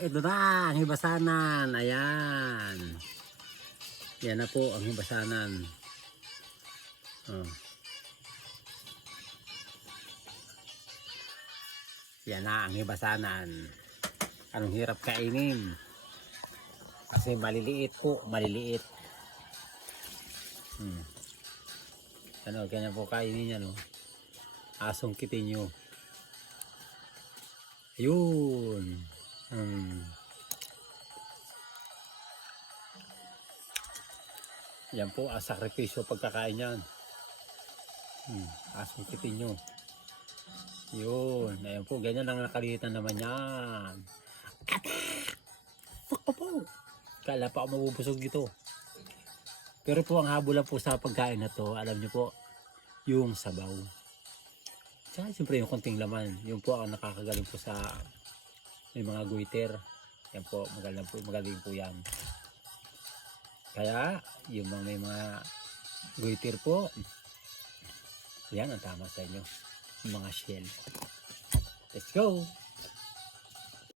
ito na, ang hibasanan. Ayan. Yan na po ang hibasanan. Oh. Yan na ang hibasanan. Anong hirap kainin. Kasi maliliit po, maliliit. Hmm. Ano, ganyan po kainin niya, no? Asong kitin nyo. Ayun. Hmm. Yan po ang sakripisyo pagkakain yan. Hmm. Asong kitin nyo. Yun. Ayan po, ganyan ang nakalitan naman yan. Fuck po. Kala pa ako mabubusog dito. Pero po ang habol lang po sa pagkain na to, alam niyo po, yung sabaw. Tsaka siyempre yung konting laman. Yung po ang nakakagaling po sa may mga guiter. Yan po, magaling po, magaling po yan. Kaya, yung mga may mga guiter po, yan ang tama sa inyo. Mga shell. Let's go!